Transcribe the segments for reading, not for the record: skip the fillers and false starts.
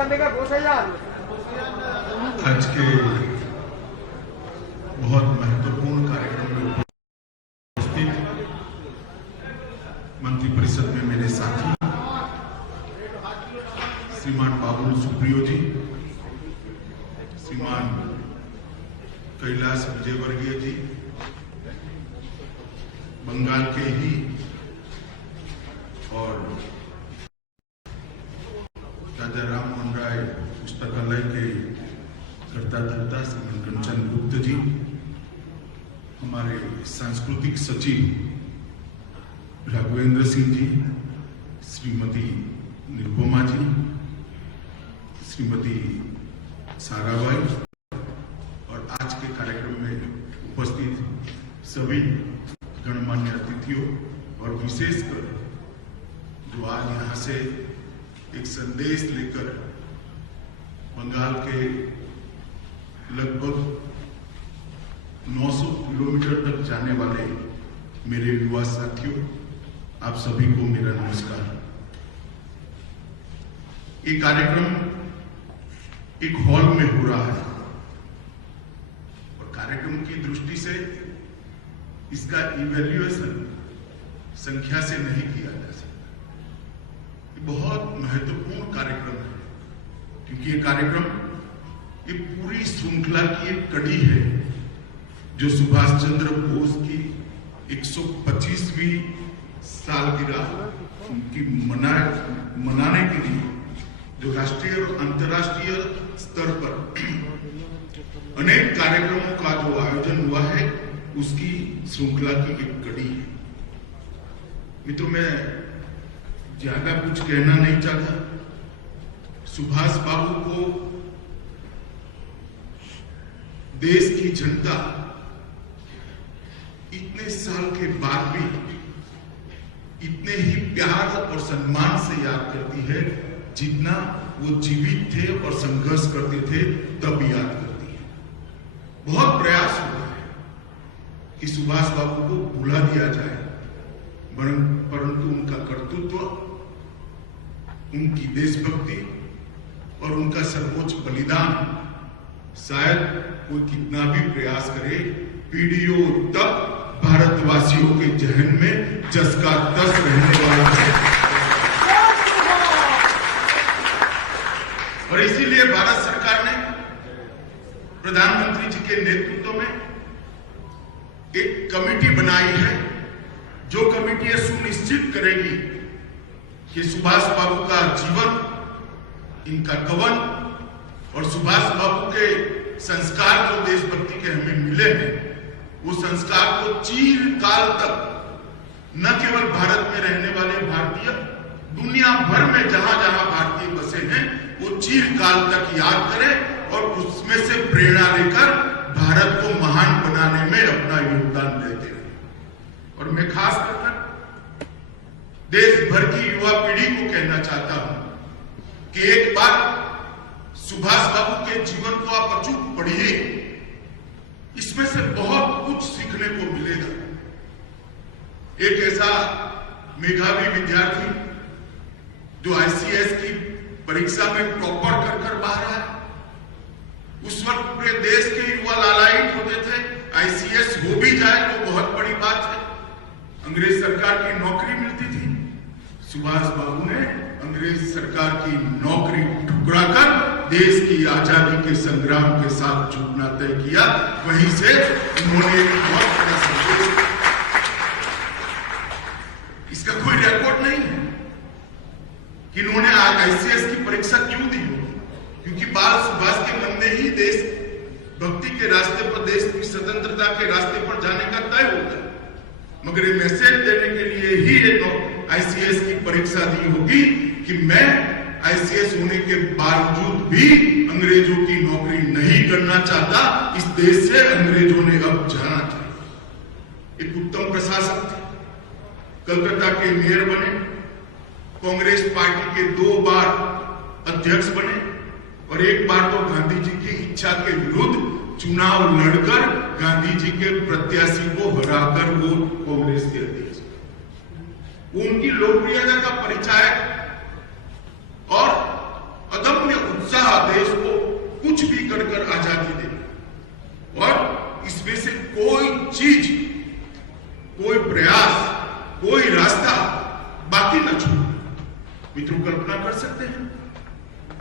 आज के बहुत महत्वपूर्ण कार्यक्रम में उपस्थित मंत्रिपरिषद में मेरे साथी श्रीमान बाबुल सुप्रियो जी, श्रीमान कैलाश विजयवर्गीय जी, बंगाल के ही और राजा राम मोहन राय पुस्तकालय के कर्ता धर्ता श्रीमान कंचन गुप्त जी, हमारे सांस्कृतिक सचिव राघवेंद्र सिंह जी, श्रीमती निरुपमा जी, श्रीमती साराबाई और आज के कार्यक्रम में उपस्थित सभी गणमान्य अतिथियों और विशेषकर जो आज यहाँ से एक संदेश लेकर बंगाल के लगभग 900 किलोमीटर तक जाने वाले मेरे युवा साथियों, आप सभी को मेरा नमस्कार। ये कार्यक्रम एक हॉल में हो रहा है और कार्यक्रम की दृष्टि से इसका इवैल्यूएशन संख्या से नहीं किया जा सकता। ये बहुत महत्वपूर्ण कार्यक्रम है क्योंकि ये कार्यक्रम ये पूरी श्रृंखला की एक कड़ी है जो सुभाष चंद्र बोस की 125वीं सालगिरह उनकी मनाने के लिए जो राष्ट्रीय और अंतर्राष्ट्रीय स्तर पर अनेक कार्यक्रमों का जो आयोजन हुआ है उसकी श्रृंखला की एक कड़ी है। मित्रों, मैं ज्यादा कुछ कहना नहीं चाहता। सुभाष बाबू को देश की जनता इतने साल के बाद भी इतने ही प्यार और सम्मान से याद करती है जितना वो जीवित थे और संघर्ष करते थे तब याद करती है। बहुत प्रयास हुआ है कि सुभाष बाबू को भुला दिया जाए, परंतु उनका कर्तृत्व, उनकी देशभक्ति और उनका सर्वोच्च बलिदान शायद कोई कितना भी प्रयास करे, पीढ़ियों तक भारतवासियों के जहन में जस का तस रहने वाला है। और इसीलिए भारत सरकार ने प्रधानमंत्री जी के नेतृत्व में एक कमेटी बनाई है जो कमेटी सुनिश्चित करेगी कि सुभाष बाबू का जीवन, इनका कवन और सुभाष बाबू के संस्कार जो देशभक्ति के हमें मिले हैं वो संस्कार को चिरकाल तक न केवल भारत में रहने वाले भारतीय, दुनिया भर में जहां जहां भारतीय बसे हैं वो चिरकाल तक याद करें और उसमें से प्रेरणा लेकर भारत को महान बनाने में अपना योगदान देते हैं। और मैं खास कर देश भर की युवा पीढ़ी को कहना चाहता हूं कि एक बार सुभाष बाबू के जीवन को आप अचूक पढ़िए, इसमें से बहुत कुछ सीखने को मिलेगा। एक ऐसा मेधावी विद्यार्थी जो आईसीएस की परीक्षा में टॉपर कर बाहर आया, उस वक्त पूरे देश के युवा लालायित होते थे, आईसीएस हो भी जाए तो बहुत बड़ी बात है, अंग्रेज सरकार की नौकरी मिलती थी। सुभाष बाबू ने अंग्रेज सरकार की नौकरी ठुकरा कर देश की आजादी के संग्राम के साथ जुटना तय किया। वहीं से उन्होंने एक बहुत बड़ा संदेश, इसका कोई रिकॉर्ड नहीं है कि इन्होंने आज आईसीएस की परीक्षा क्यों दी होगी, क्योंकि बाल सुभाष के मन में ही देश भक्ति के रास्ते पर, देश की स्वतंत्रता के रास्ते पर जाने का तय होगा। मगर ये मैसेज देने के लिए ही ये आईसीएस की परीक्षा दी होगी कि मैं आईसीएस होने के बावजूद भी अंग्रेजों की नौकरी नहीं करना चाहता, इस देश से अंग्रेजों ने अब जाना चाहिए। एक उत्तम प्रशासक थे, कलकत्ता के मेयर बने, कांग्रेस पार्टी के 2 बार अध्यक्ष बने और एक बार तो गांधी जी की इच्छा के विरुद्ध चुनाव लड़कर गांधी जी के प्रत्याशी को हराकर वो कांग्रेस के अध्यक्ष, वो उनकी लोकप्रियता का परिचायक और अदम्य कर कर आजादी देना, और इसमें से कोई चीज, कोई प्रयास, कोई रास्ता बाकी न छोड़ो। मित्रों, कल्पना कर सकते हैं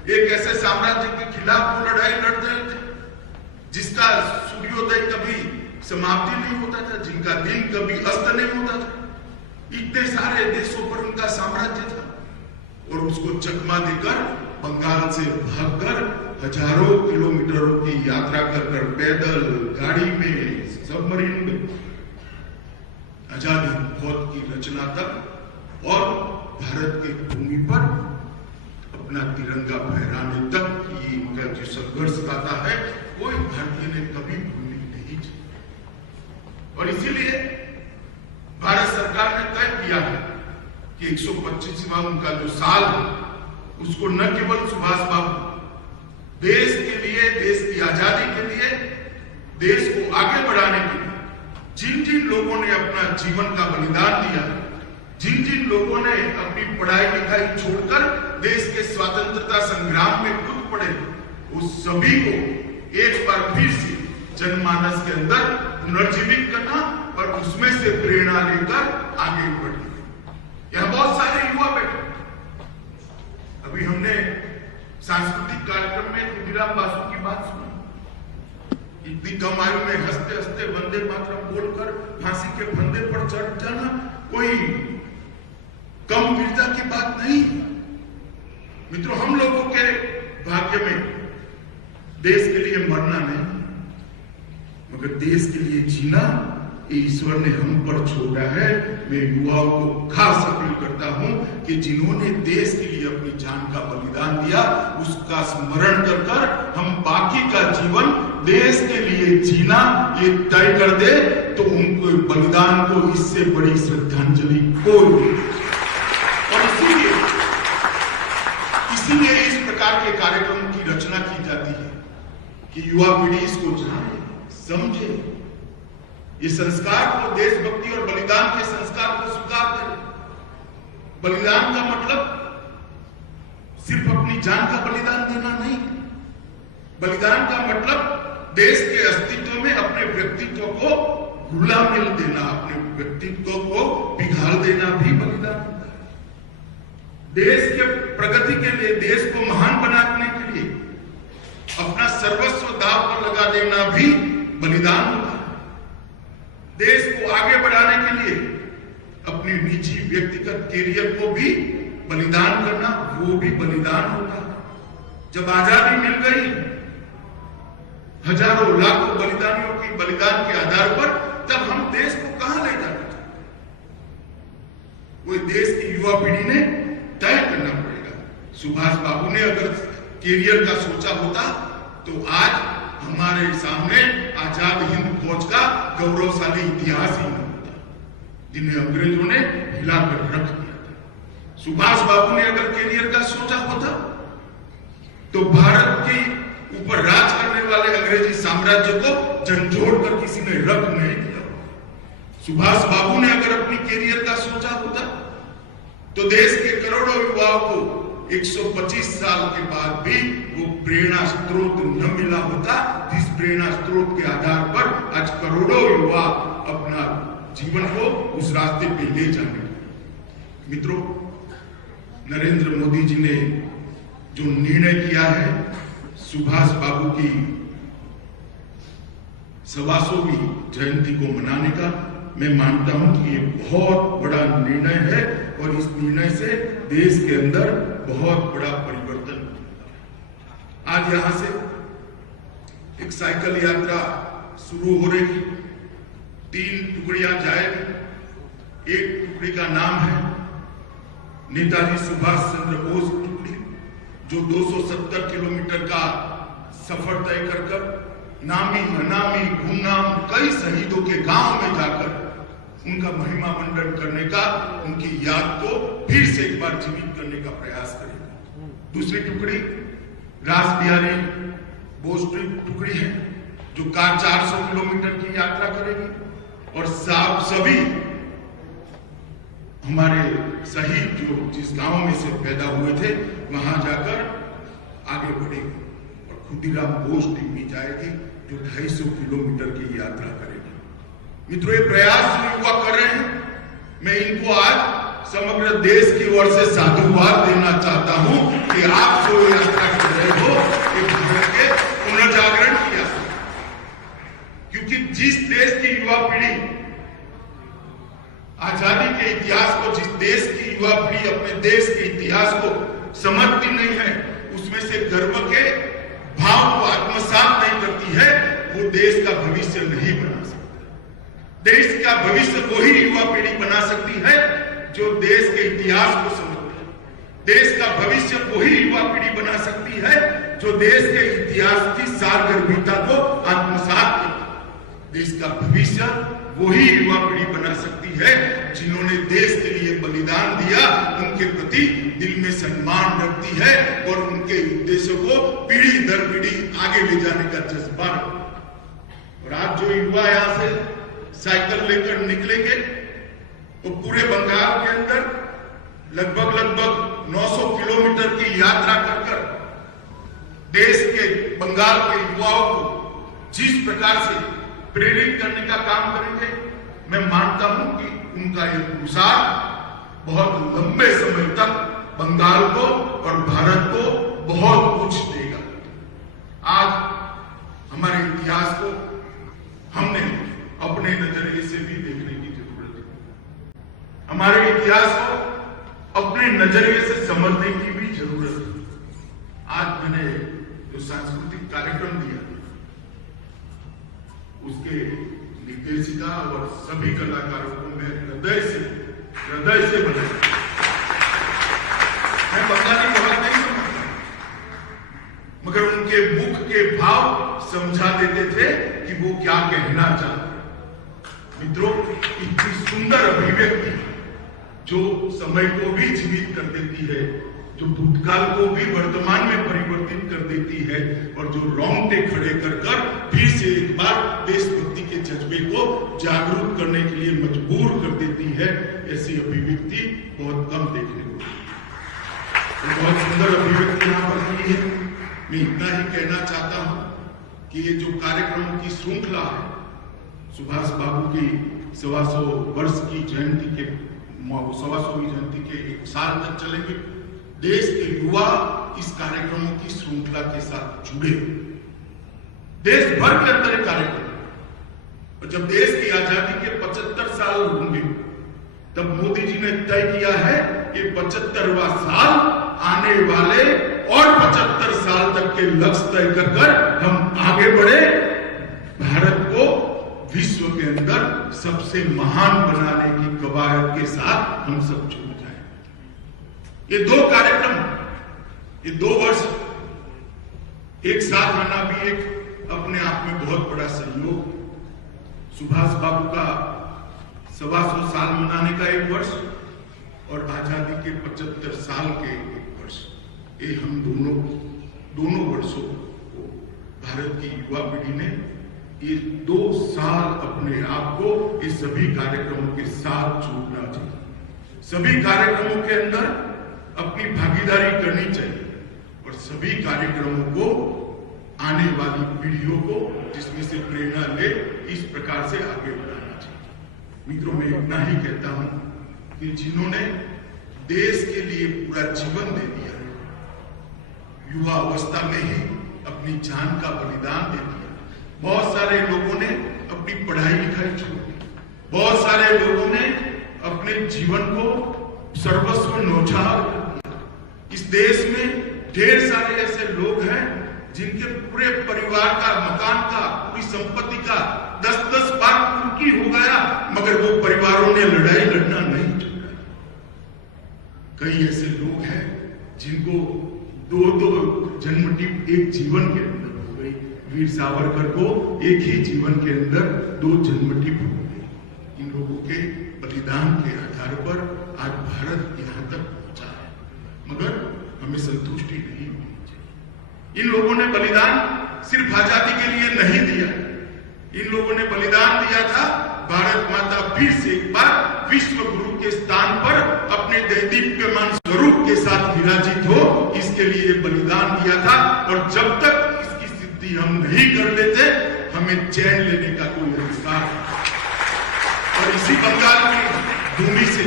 एक ऐसे साम्राज्य के खिलाफ वो लड़ाई लड़ रहे थे जिसका सूर्योदय कभी समाप्ति नहीं होता था, जिनका दिन कभी अस्त नहीं होता था। इतने सारे देशों पर उनका साम्राज्य था, और उसको चकमा देकर बंगाल से भागकर हजारों किलोमीटरों की यात्रा कर पैदल, गाड़ी में, सबमरीन में आजादी फौज की रचना तक और भारत की भूमि पर अपना तिरंगा फहराने तक की इनका जो संघर्ष गाथा है, कोई भारतीय ने कभी भूलनी नहीं चाहिए। और इसीलिए भारत सरकार ने तय किया है कि 125वां उनका जो साल है, उसको न केवल सुभाष बाबू देश के लिए, देश की आजादी के लिए, देश को आगे बढ़ाने के लिए जिन जिन लोगों ने अपना जीवन का बलिदान दिया, जिन जिन लोगों ने अपनी पढ़ाई लिखाई छोड़कर देश के स्वतंत्रता संग्राम में कूद पड़े, उस सभी को एक बार फिर से जनमानस के अंदर पुनर्जीवित करना और उसमें से प्रेरणा लेकर आगे बढ़ना। यहां बहुत सारे युवा बैठे। अभी हमने सांस्कृतिक कार्यक्रम में खुदीराम बासु की बात सुनी। इतनी कम आयु में हंसते हंसते वंदे मातरम बोलकर फांसी के फंदे पर चढ़ जाना कोई कम वीरता की बात नहीं। मित्रों, हम लोगों के भाग्य में देश के लिए मरना नहीं, मगर देश के लिए जीना ईश्वर ने हम पर छोड़ा है। मैं युवाओं को खास अपील करता हूं कि जिन्होंने देश के लिए अपनी जान का बलिदान दिया, उसका स्मरण कर कर हम बाकी का जीवन देश के लिए जीना ये तय कर दे, तो उनको बलिदान को इससे बड़ी श्रद्धांजलि कोई नहीं। और इसीलिए इस प्रकार के कार्यक्रमों की रचना की जाती है कि युवा पीढ़ी इसको जाने, समझे, ये संस्कार को, देशभक्ति और बलिदान के संस्कार को स्वीकार करें। बलिदान का मतलब सिर्फ अपनी जान का बलिदान देना नहीं, बलिदान का मतलब देश के अस्तित्व में अपने व्यक्तित्व को घुला मिल देना, अपने व्यक्तित्व को पिघाल देना भी बलिदान होता है। देश के प्रगति के लिए, देश को महान बनाने के लिए अपना सर्वस्व दांव पर लगा देना भी बलिदान होता है। देश को आगे बढ़ाने के लिए अपनी निजी व्यक्तिगत कैरियर को भी बलिदान करना, वो भी बलिदान होता है। जब आजादी मिल गई, हजारों लाखों बलिदानियों की बलिदान के आधार पर, तब हम देश को कहां ले जाना चाहते? वो देश की युवा पीढ़ी ने तय करना पड़ेगा। सुभाष बाबू ने अगर कैरियर का सोचा होता तो आज हमारे सामने आजाद हिंद फौज का गौरवशाली इतिहास ही न होता, जिन्हें अंग्रेजों ने हिलाकर रख दिया था। सुभाष बाबू ने अगर कैरियर का सोचा होता तो भारत के ऊपर राज करने वाले अंग्रेजी साम्राज्य को झंझोड़ कर किसी ने रख नहीं दिया। सुभाष बाबू ने अगर अपनी कैरियर का सोचा होता तो देश के करोड़ों युवाओं को 125 साल के बाद भी वो प्रेरणा स्रोत न मिला होता, जिस प्रेरणा स्रोत के आधार पर आज करोड़ों युवा अपना जीवन को उस रास्ते पे ले जाने। मित्रों, नरेंद्र मोदी जी ने जो निर्णय किया है सुभाष बाबू की 125वीं जयंती को मनाने का, मैं मानता हूं कि ये बहुत बड़ा निर्णय है और इस निर्णय से देश के अंदर बहुत बड़ा परिवर्तन। आज यहां से एक साइकिल यात्रा शुरू हो रही, 3 टुकड़ियां जाएगी। एक टुकड़ी का नाम है नेताजी सुभाष चंद्र बोस टुकड़ी, जो 270 किलोमीटर का सफर तय कर नामी अनामी गुमनाम कई शहीदों के गांव में जाकर उनका महिमा मंडन करने का, उनकी याद को फिर से एक बार जीवित करने का प्रयास करेगा। दूसरी टुकड़ी रास बिहारी बोस टुकड़ी है, जो 400 किलोमीटर की यात्रा करेगी और सभी हमारे शहीद जो जिस गांव में से पैदा हुए थे वहां जाकर आगे बढ़ेगी और खुदीराम बोस टीम भी जाएगी जो 250 किलोमीटर की यात्रा करेगी। मित्रों, ये प्रयास जो युवा कर रहे हैं, मैं इनको आज समग्र देश की ओर से साधुवाद देना चाहता हूं कि आप जो यात्रा कर रहे हो ये भारत के पुनर्जागरण की यात्रा, क्योंकि जिस देश की युवा पीढ़ी आजादी के इतिहास को, जिस देश की युवा पीढ़ी अपने देश के इतिहास को समझती नहीं है, उसमें से गर्व के भाव को आत्मसात नहीं करती है, वो देश का भविष्य नहीं बना सकती। देश का भविष्य वही युवा पीढ़ी बना सकती है जो देश के इतिहास को समझती है। देश का भविष्य वही युवा पीढ़ी बना सकती है जो देश के इतिहास की सारगर्भिता को आत्मसात करती है। देश का भविष्य वही युवा पीढ़ी बना सकती है जिन्होंने देश के लिए बलिदान दिया, उनके प्रति दिल में सम्मान रखती है और उनके उद्देश्यों को पीढ़ी दर पीढ़ी आगे ले जाने का जज्बा रखती है। और आज जो युवा यहां से साइकिल लेकर निकलेंगे, वो पूरे बंगाल के अंदर लगभग 900 किलोमीटर की यात्रा कर देश के बंगाल के युवाओं को जिस प्रकार से प्रेरित करने का काम करेंगे, मैं मानता हूं कि उनका ये पुरुषार्थ बहुत लंबे समय तक बंगाल को और भारत को बहुत कुछ देगा। आज हमारे इतिहास को हमने अपने नजरिए से भी देखने की जरूरत है। हमारे इतिहास को अपने नजरिए से समझने की भी जरूरत है। आज मैंने जो सांस्कृतिक कार्यक्रम दिया, उसके निर्देशिका और सभी कलाकारों को मैं हृदय से बधाई। मैं बंगाली बहुत नहीं समझता, मगर उनके मुख के भाव समझा देते थे कि वो क्या कहना चाहते। मित्रों, इतनी सुंदर अभिव्यक्ति जो समय को भी जीवित कर देती है, जो भूतकाल को भी वर्तमान में परिवर्तित कर देती है और जो रोंगटे खड़े कर फिर से एक बार देशभक्ति के जज्बे को जागरूक करने के लिए मजबूर कर देती है, ऐसी अभिव्यक्ति बहुत कम देखने को मिलती है। तो बहुत सुंदर अभिव्यक्ति यहाँ पर की है। मैं इतना ही कहना चाहता हूं कि ये जो कार्यक्रमों की श्रृंखला है, सुभाष बाबू की 125 वर्ष की जयंती के 125वीं जयंती के 1 साल तक चलेंगे। देश के युवा इस कार्यक्रमों की श्रृंखला के साथ जुड़े, देश भर के अंदर कार्यक्रम, और जब देश की आजादी के 75 साल होंगे, तब मोदी जी ने तय किया है कि 75वां साल आने वाले और 75 साल तक के लक्ष्य तय कर हम आगे बढ़े, भारत को विश्व के अंदर सबसे महान बनाने की कवायद के साथ हम सब जुड़ जाए। ये 2 कार्यक्रम, ये 2 वर्ष एक साथ आना भी एक अपने आप में बहुत बड़ा सहयोग। सुभाष बाबू का 125 साल मनाने का 1 वर्ष और आजादी के 75 साल के 1 वर्ष, ये हम दोनों वर्षों को भारत की युवा पीढ़ी ने ये 2 साल अपने आप को इस सभी कार्यक्रमों के साथ जोड़ना चाहिए। सभी कार्यक्रमों के अंदर अपनी भागीदारी करनी चाहिए और सभी कार्यक्रमों को आने वाली पीढ़ियों को जिसमें से प्रेरणा ले, इस प्रकार से आगे बढ़ाना चाहिए। मित्रों, मैं इतना ही कहता हूं कि जिन्होंने देश के लिए पूरा जीवन दे दिया, युवा अवस्था में ही अपनी जान का बलिदान दे दिया, बहुत सारे लोगों ने अपनी पढ़ाई लिखाई छोड़ दी, बहुत सारे लोगों ने अपने जीवन को सर्वस्व न्यौछावर कर दिया। इस देश में ढेर सारे ऐसे लोग हैं जिनके पूरे परिवार का, मकान का, पूरी संपत्ति का 10-10 बार कुर्की हो गया, मगर वो परिवारों ने लड़ाई लड़ना नहीं छोड़ा। कई ऐसे लोग हैं जिनको 2-2 जन्मठिप एक जीवन के अंदर हो गई। वीर सावरकर को एक ही जीवन के अंदर 2 जन्मठिप हो गई। इन लोगों के बलिदान के आधार पर आज भारत यहां तक पहुंचा है, मगर हमें संतुष्टि नहीं होनी चाहिए। इन लोगों ने बलिदान सिर्फ आजादी के लिए नहीं दिया, इन लोगों ने बलिदान दिया था भारत माता फिर से एक बार विश्व गुरु के स्थान पर अपने दैदीप्यमान स्वरूप के साथ विराजित हो, इसके लिए बलिदान दिया था। और जब तक इसकी यदि हम नहीं कर लेते हमें चैन लेने का कोई अधिकार नहीं। और इसी बंगाल की भूमि से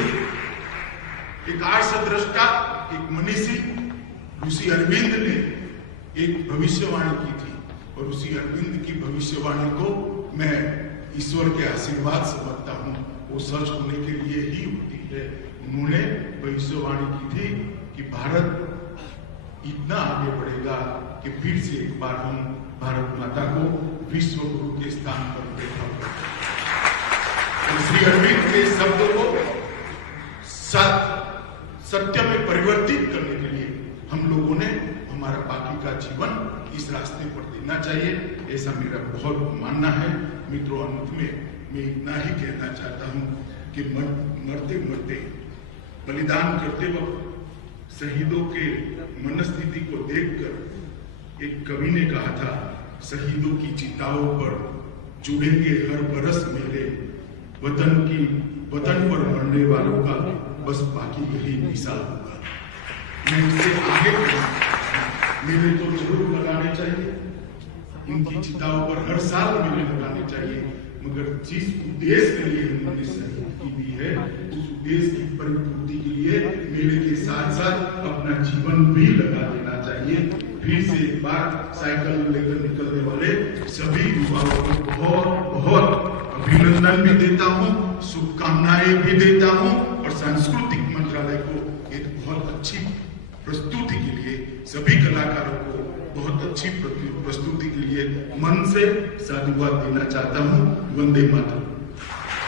एक आर्षद्रष्टा, एक मनीषी ऋषि अरविंद ने एक भविष्यवाणी की थी, और उसी अरविंद की भविष्यवाणी को मैं ईश्वर के आशीर्वाद समझता हूँ। वो सच होने के लिए ही होती है। उन्होंने भविष्यवाणी की थी कि भारत इतना आगे बढ़ेगा कि फिर से एक बार हम भारत माता को विश्व गुरु के स्थान पर देखा। श्री अरविंद के शब्दों को सत्य में परिवर्तित करने के लिए हम लोगों ने हमारा बाकी का जीवन इस रास्ते पर देना चाहिए, ऐसा मेरा बहुत मानना है। मित्रों, अंत में मैं इतना ही कहना चाहता हूं कि मरते मरते बलिदान करते वक्त शहीदों के मनस्थिति को देखकर एक कवि ने कहा था, शहीदों की चिताओं पर जुड़ेंगे हर बरस मेले, वतन पर मरने वालों का बस बाकी यही निशा होगा। मैं इससे आगे मेरे तो जरूर लगाने चाहिए, इनकी चिताओं पर हर साल मेरे लगाने चाहिए, मगर जिस उद्देश्य के लिए उन्होंने शहीदी दी है उस उद्देश्य की परिपूर्ति के लिए मेले के साथ साथ अपना जीवन भी लगा देना चाहिए। फिर से एक बार साइकिल लेकर निकलने वाले सभी युवाओं को बहुत बहुत अभिनंदन भी देता हूँ, शुभकामनाएं भी देता हूँ, और सांस्कृतिक मंत्रालय को एक बहुत अच्छी प्रस्तुति के लिए, सभी कलाकारों को बहुत अच्छी प्रस्तुति के लिए मन से साधुवाद देना चाहता हूँ। वंदे मातरम।